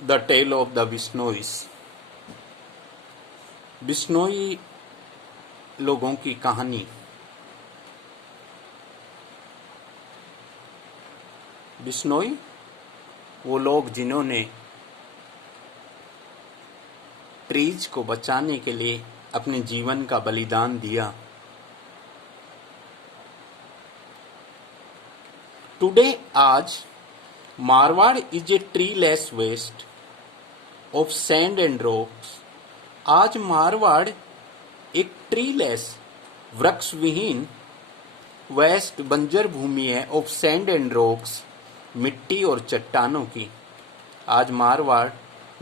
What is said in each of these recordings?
The tale of the Bishnois. Bishnoi लोगों की कहानी। बिश्नोई वो लोग जिन्होंने ट्रीज को बचाने के लिए अपने जीवन का बलिदान दिया। टुडे आज Marwar is a treeless waste of sand and rocks. आज मारवाड़ एक ट्रीलेस वृक्ष विहीन वेस्ट बंजर भूमि है ऑफ सैंड एंड रॉक्स, मिट्टी और चट्टानों की। आज मारवाड़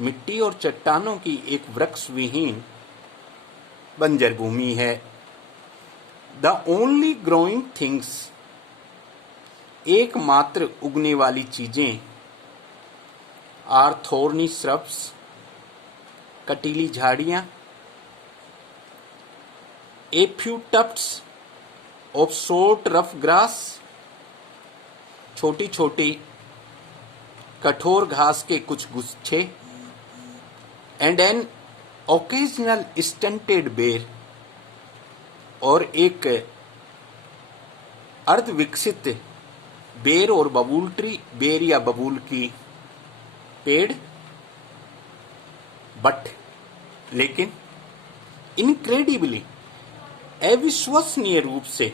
मिट्टी और चट्टानों की एक वृक्ष विहीन बंजर भूमि है। द ओनली ग्रोइंग थिंग्स, एकमात्र उगने वाली चीजें, आर थोर्नी श्रब्स, कटीली झाड़ियां, a few Tufts of short rough grass, छोटी छोटी कठोर घास के कुछ गुच्छे, एंड एन ओकेजनल स्टंटेड बेर, और एक अर्ध विकसित बेर और बबूल ट्री, बेर या बबूल की पेड़। बट लेकिन इनक्रेडिबली, अविश्वसनीय रूप से,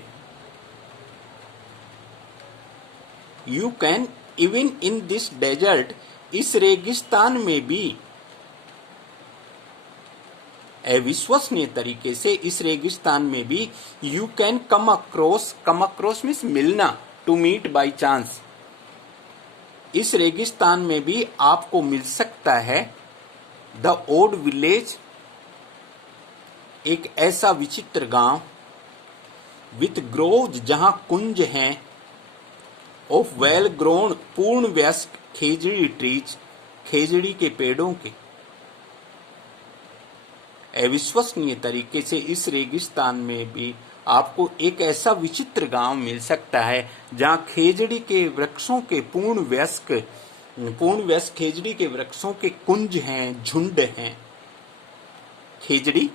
you can even in this desert, इस रेगिस्तान में भी, अविश्वसनीय तरीके से इस रेगिस्तान में भी, you can come across means मिलना, टू मीट बाई चांस, इस रेगिस्तान में भी आपको मिल सकता है द ओड विलेज, एक ऐसा विचित्र गांव, विथ ग्रोव्स, जहां कुंज हैं, ऑफ वेल ग्रोन, पूर्ण वयस्क खेजड़ी ट्रीज, खेजड़ी के पेड़ों के। अविश्वसनीय तरीके से इस रेगिस्तान में भी आपको एक ऐसा विचित्र गांव मिल सकता है जहां खेजड़ी के वृक्षों के पूर्ण वयस्क खेजड़ी के वृक्षों के कुंज हैं, झुंड हैं। खेजड़ी,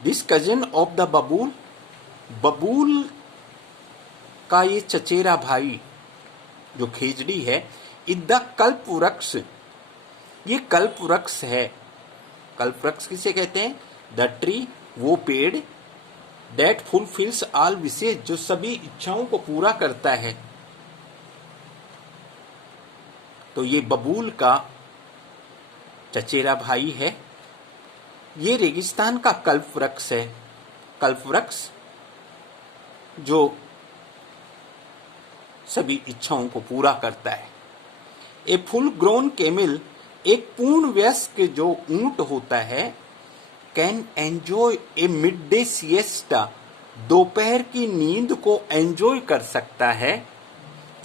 दिस कजन ऑफ द बबूल, बबूल का ये चचेरा भाई जो खेजड़ी है, इज द कल्प वृक्ष, ये कल्प वृक्ष है। कल्प वृक्ष किसे कहते हैं? द ट्री, वो पेड़, दैट फुलफिल्स ऑल विशेष, जो सभी इच्छाओं को पूरा करता है। तो ये बबूल का चचेरा भाई है। ये रेगिस्तान का कल्प वृक्ष है। कल्प वृक्ष जो सभी इच्छाओं को पूरा करता है। ए फुल ग्रोन कैमल, एक पूर्ण वयस्क जो ऊंट होता है, can enjoy A mid day siesta, दोपहर की नींद को एंजॉय कर सकता है,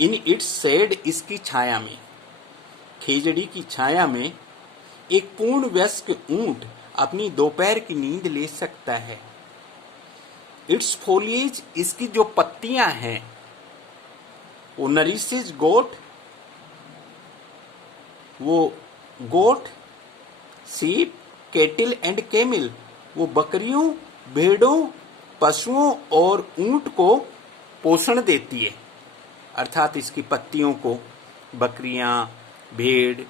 इन इट्स शेड, इसकी छाया में। खेजड़ी की छाया में एक पूर्ण वयस्क ऊंट अपनी दोपहर की नींद ले सकता है। इट्स फोलिएज, इसकी जो पत्तियां हैं, वो नरिशेज गोट, वो गोट, सीप, केटिल एंड कैमिल, वो बकरियों, भेड़ों, पशुओं और ऊंट को पोषण देती है। अर्थात इसकी पत्तियों को बकरियां, भेड़,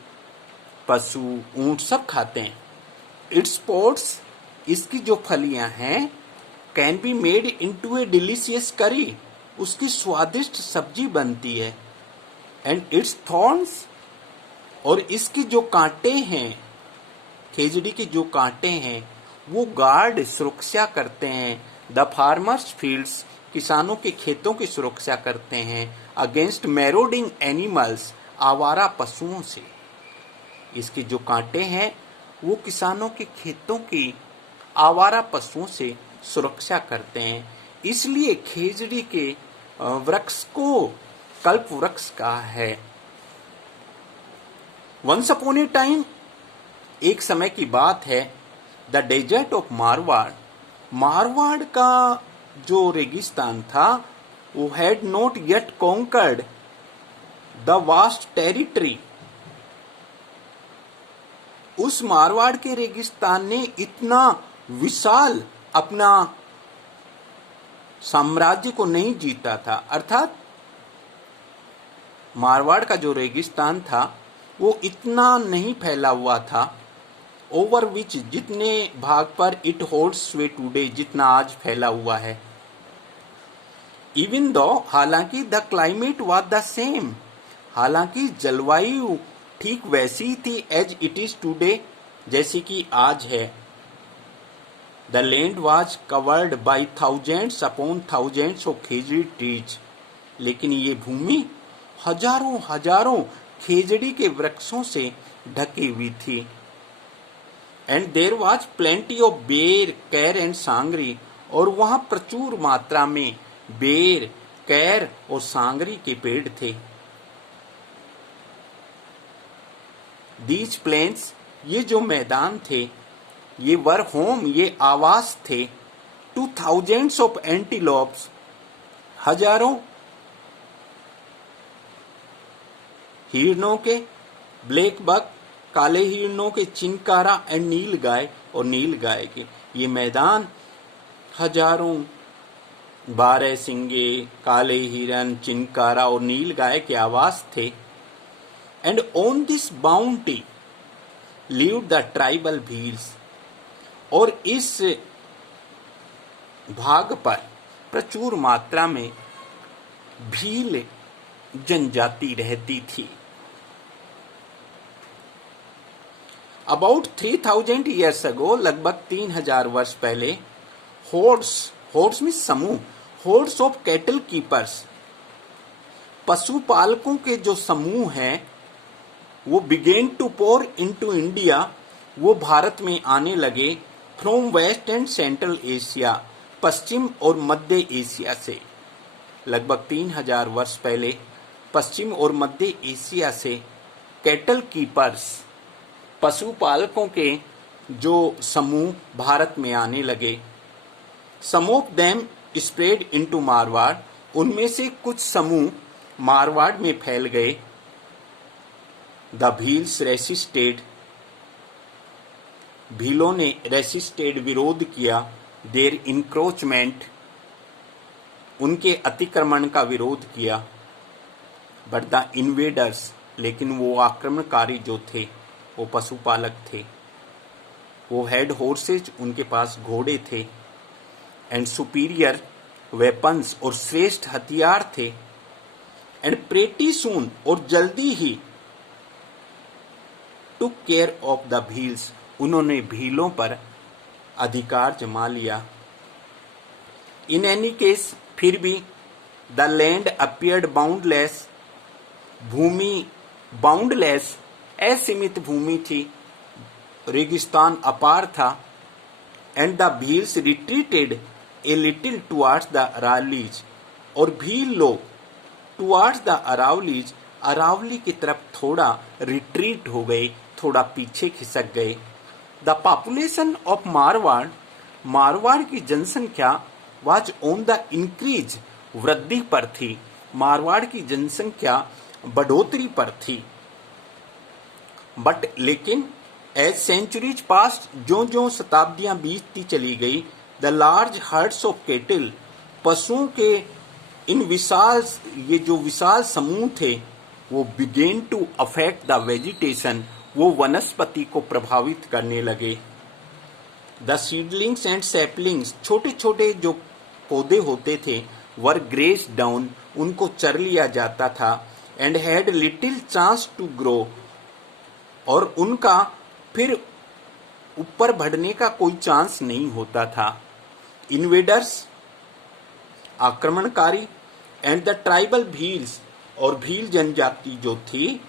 पशु, ऊंट सब खाते हैं। इट्स पोड्स, इसकी जो फलियां हैं, can be made into A delicious करी, उसकी स्वादिष्ट सब्जी बनती है। एंड इट्स थॉर्न्स, और इसकी जो कांटे हैं, खेजड़ी के जो कांटे हैं, वो गार्ड, सुरक्षा करते हैं, द फार्मर्स फील्ड्स, किसानों के खेतों की सुरक्षा करते हैं, अगेंस्ट मैरोडिंग एनिमल्स, आवारा पशुओं से। इसके जो कांटे हैं वो किसानों के खेतों की आवारा पशुओं से सुरक्षा करते हैं। इसलिए खेजड़ी के वृक्ष को कल्प वृक्ष कहा है। वंस अपॉन ए टाइम, एक समय की बात है, the desert of Marwar, Marwar का जो रेगिस्तान था, वो had not yet conquered the vast territory, उस मारवाड़ के रेगिस्तान ने इतना विशाल अपना साम्राज्य को नहीं जीता था। अर्थात मारवाड़ का जो रेगिस्तान था वो इतना नहीं फैला हुआ था, ओवर विच जितने भाग पर इट होल्ड्स स्वे टुडे, जितना आज फैला हुआ है। इवन दो, हालांकि the climate was the same, हालांकि जलवायु ठीक वैसी थी एज इट इज टुडे, जैसे कि आज है। The land was covered by thousands upon thousands of khejri trees, लेकिन ये भूमि हजारों हजारों खेजड़ी के वृक्षों से ढकी हुई थी। And there was plenty of ber, ker and सांगरी, और वहां प्रचुर मात्रा में बेर, कैर और सांगरी के पेड़ थे। दीज प्लेन्स, ये जो मैदान थे, ये वर होम, ये आवास थे टू थाउजेंड्स ऑफ एंटीलोप्स, हजारों हिरणों के, ब्लैक बक, काले हिरणों के, चिंकारा एंड नील गाय और नील गाय के। ये मैदान हजारों बारह सिंगे, काले हिरन, चिंकारा और नील गाय के आवास थे। And on this bounty lived the tribal Bhils, और इस भाग पर प्रचुर मात्रा में भील जनजाति रहती थी। अबाउट 3000 ईयर्स अगो, लगभग 3000 वर्ष पहले, होर्ड्स में समूह, होर्ड्स ऑफ कैटल कीपर्स, पशुपालकों के जो समूह हैं, वो began to pour into India, वो भारत में आने लगे from west and central Asia, पश्चिम और मध्य एशिया से। लगभग 3000 वर्ष पहले पश्चिम और मध्य एशिया से कैटल कीपर्स, पशुपालकों के जो समूह भारत में आने लगे। Some of them spread into Marwar, उनमें से कुछ समूह मारवाड़ में फैल गए। द भील्स रेसिस्टेड, भीलों ने रेसिस्टेड, विरोध किया। देयर इंक्रोचमेंट, उनके अतिक्रमण का विरोध किया। बट द इन्वेडर्स, लेकिन वो आक्रमणकारी जो थे वो पशुपालक थे, वो हेड हॉर्सेज, उनके पास घोड़े थे, एंड सुपीरियर वेपन्स, और श्रेष्ठ हथियार थे। एंड प्रेटी सून, और जल्दी ही, took care of the Bhils, उन्होंने भीलों पर अधिकार जमा लिया। इन एनी केस, फिर भी द लैंड अपीयर्ड बाउंडलेस, भूमि बाउंडलेस, असीमित भूमि थी, रेगिस्तान अपार था। And the Bhils retreated a little towards the Aravallis, और भील लोग टुवार्ड्स द अरावलीज, अरावली की तरफ थोड़ा रिट्रीट हो गए, थोड़ा पीछे खिसक गए। The population of Marwar, Marwar की जनसंख्या वाज ऑन द इंक्रीज, वृद्धि पर थी, मारवाड़ की जनसंख्या बढ़ोतरी पर थी। बट लेकिन एज सेंचुरीज पास्ट, जो जो शताब्दियां बीतती चली गई, the large hertz of cattle, पशुओं के इन विशाल, ये जो विशाल समूह थे, वो began to affect the vegetation, वो वनस्पति को प्रभावित करने लगे। द सीडलिंग्स एंड सैपलिंग्स, छोटे छोटे जो पौधे होते थे, वर ग्रेस डाउन, उनको चर लिया जाता था। And had little chance to grow, और उनका फिर ऊपर बढ़ने का कोई चांस नहीं होता था। इन्वेडर्स, आक्रमणकारी, एंड द ट्राइबल भील्स, और भील जनजाति जो थी,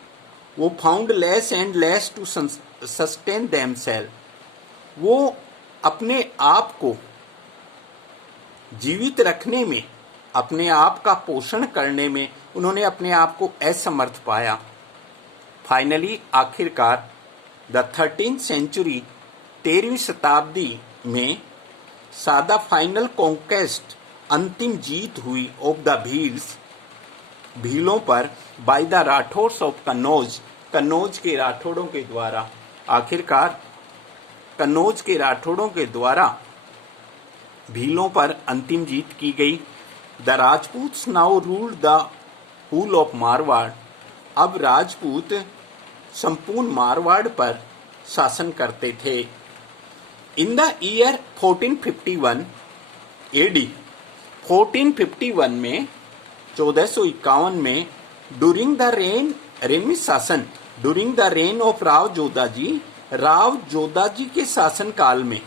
वो found less and less to sustain themselves, वो अपने आप को जीवित रखने में, अपने आप का पोषण करने में उन्होंने अपने आप को असमर्थ पाया। फाइनली, आखिरकार द 13th सेंचुरी, 13वीं शताब्दी में सादा फाइनल कॉन्क्वेस्ट, अंतिम जीत हुई ऑफ द भील्स, भीलों पर, by the Rathores of Kannauj, Kannauj के राठौड़ों के द्वारा। आखिरकार कन्नौज के राठौड़ों के द्वारा भीलों पर अंतिम जीत की गई। The Rajputs now ruled the whole of Marwar. अब राजपूत संपूर्ण मारवाड़ पर शासन करते थे। इन द ईयर 1451 एडी, 1451 में 1451 में ड्यूरिंग द रेन शासन, during the rain of Rao Jodhaji के शासन काल में,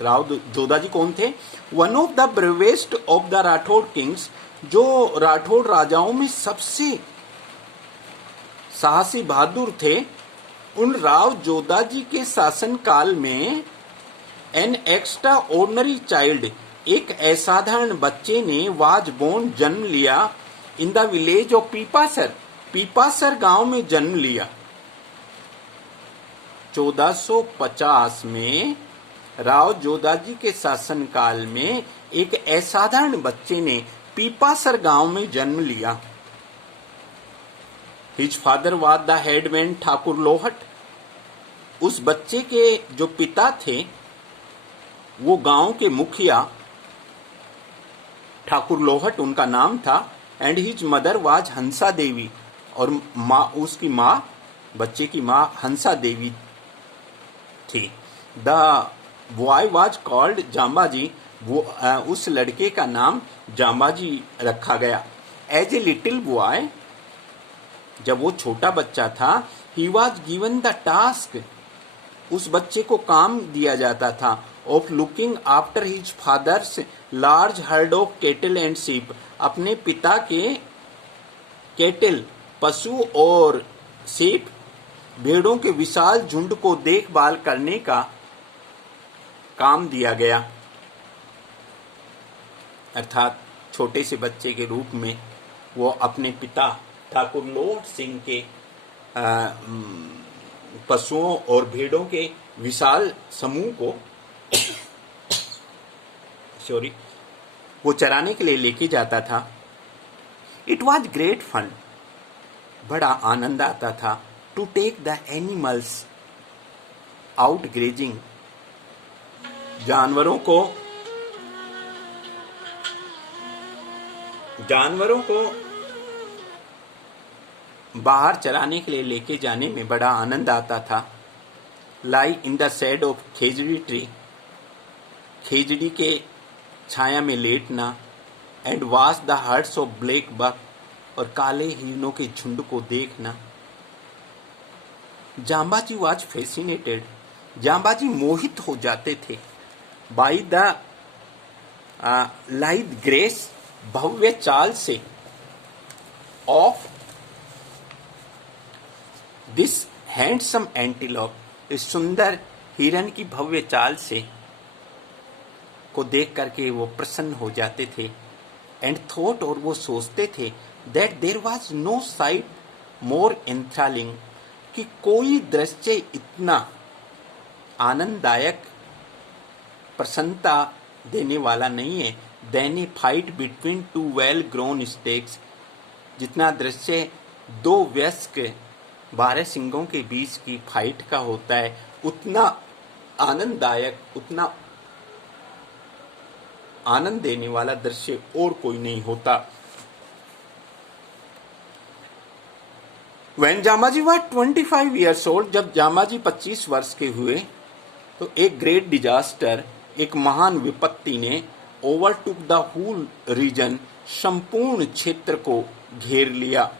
राव जोधाजी कौन थे? One of the bravest of the Rathore Kings, जो राठौड़ राजाओं में सबसे साहसी बहादुर थे। उन राव जोधाजी के शासन काल में एन एक्स्ट्रा ऑर्डिनरी चाइल्ड, एक असाधारण बच्चे ने वाज बोर्न, जन्म लिया in the village of Pipasar, Pipasar गांव में जन्म लिया। 1450 में राव जोधाजी के शासन काल में एक असाधारण बच्चे ने पीपासर गांव में जन्म लिया। His father was the headman Thakur Lohat. उस बच्चे के जो पिता थे वो गांव के मुखिया ठाकुर लोहट उनका नाम था। एंड हिज मदर वाज हंसा देवी, और माँ, उसकी माँ, बच्चे की माँ हंसा देवी थी। The boy was called Jambaji, वो उस लड़के का नाम जाम्बाजी रखा गया। एज ए लिटिल बॉय, जब वो छोटा बच्चा था, he was given the task, उस बच्चे को काम दिया जाता था, of looking after his father's large heard of kettle and sheep, अपने पिता के केटल, पशु और शीप, भेड़ों के विशाल झुंड को देखभाल करने का काम दिया गया। अर्थात छोटे से बच्चे के रूप में वो अपने पिता ठाकुर लोहट सिंह के पशुओं और भेड़ों के विशाल समूह को वो चराने के लिए लेके जाता था। इट वॉज ग्रेट फन, बड़ा आनंद आता था। To take the animals out grazing, जानवरों को बाहर चराने के लिए लेके जाने में बड़ा आनंद आता था। Lie in the shade of khejri tree, खेजड़ी के छाया में लेटना। And watch the herds of blackbuck, और काले हिरणों के झुंड को देखना। जाम्बाजी वॉज फैसिनेटेड, जाम्बाजी मोहित हो जाते थे। बाई द लाइट ग्रेस, भव्य चाल से, ऑफ दिस हैंडसम एंटीलोप, इस सुंदर हिरन की भव्य चाल से को देख करके वो प्रसन्न हो जाते थे। एंड थॉट, और वो सोचते थे, that there was no sight more enthralling, कि कोई दृश्य इतना आनंददायक, प्रसन्नता देने वाला नहीं है, then a fight between two well grown stags, जितना दृश्य दो वयस्क बारहसिंगों के बीच की फाइट का होता है, उतना आनंददायक, उतना आनंद देने वाला दृश्य और कोई नहीं होता। When जामाजी was 25 years old, जब जामाजी 25 वर्ष के हुए तो एक ग्रेट डिजास्टर, एक महान विपत्ति ने ओवरटुक द होल रीजन, संपूर्ण क्षेत्र को घेर लिया।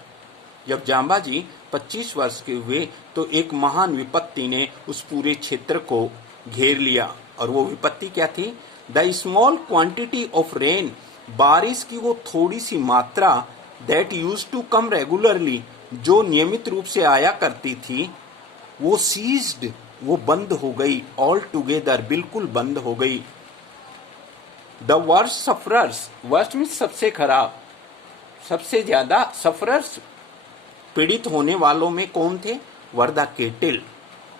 जब जाम्बाजी 25 वर्ष के हुए तो एक महान विपत्ति ने उस पूरे क्षेत्र को घेर लिया। और वो विपत्ति क्या थी? The small quantity of rain, बारिश की वो थोड़ी सी मात्रा, that used to come regularly, जो नियमित रूप से आया करती थी, वो सीज्ड, वो बंद हो गई, ऑल टुगेदर, बिल्कुल बंद हो गई। The worst sufferers, worst means सबसे खराब, सबसे ज्यादा सफरर्स, पीड़ित होने वालों में कौन थे? वर द केटिल,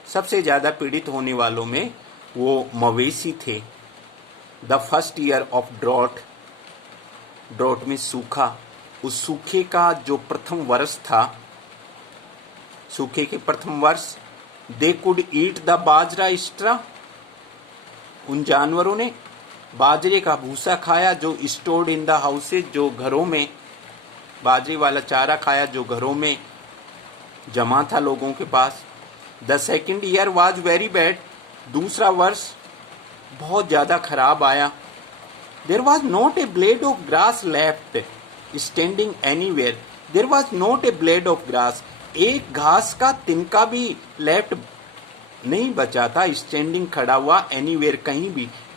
सबसे ज्यादा पीड़ित होने वालों में वो मवेशी थे। The first year of drought, drought में सूखा, उस सूखे का जो प्रथम वर्ष था, सूखे के प्रथम वर्ष they could eat the bajra straw, उन जानवरों ने बाजरे का भूसा खाया जो स्टोर्ड इन द हाउसेज, जो घरों में बाजरे वाला चारा खाया जो घरों में जमा था लोगों के पास। The second year was very bad, दूसरा वर्ष बहुत ज्यादा खराब आया। There was not a blade of grass left standing anywhere, there was not a blade of grass, एक घास का तिनका भी लेफ्ट नहीं बचा था, स्टैंडिंग खड़ा हुआ, एनीवेयर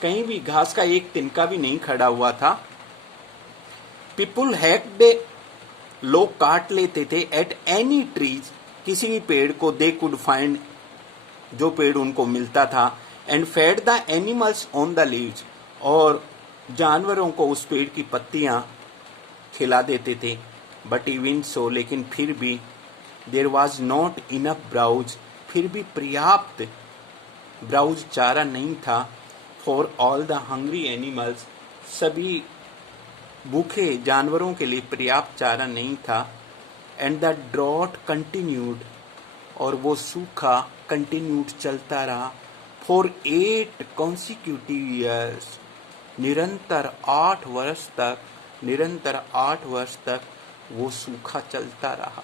कहीं भी घास का एक तिनका भी नहीं खड़ा हुआ था। पीपुल हैक्ड, लोग काट लेते थे, एट एनी ट्रीज, किसी भी पेड़ को, दे कुड फाइंड, जो पेड़ उनको मिलता था, and fed the animals on the leaves, और जानवरों को उस पेड़ की पत्तियां खिला देते थे। बट इवन सो, लेकिन फिर भी, there was not enough browse, फिर भी पर्याप्त ब्राउज चारा नहीं था, for all the hungry animals, सभी भूखे जानवरों के लिए पर्याप्त चारा नहीं था। एंड द ड्रॉट कंटिन्यूड, और वो सूखा कंटिन्यूड चलता रहा, फॉर 8 consecutive years, निरंतर 8 वर्ष तक वो सूखा चलता रहा।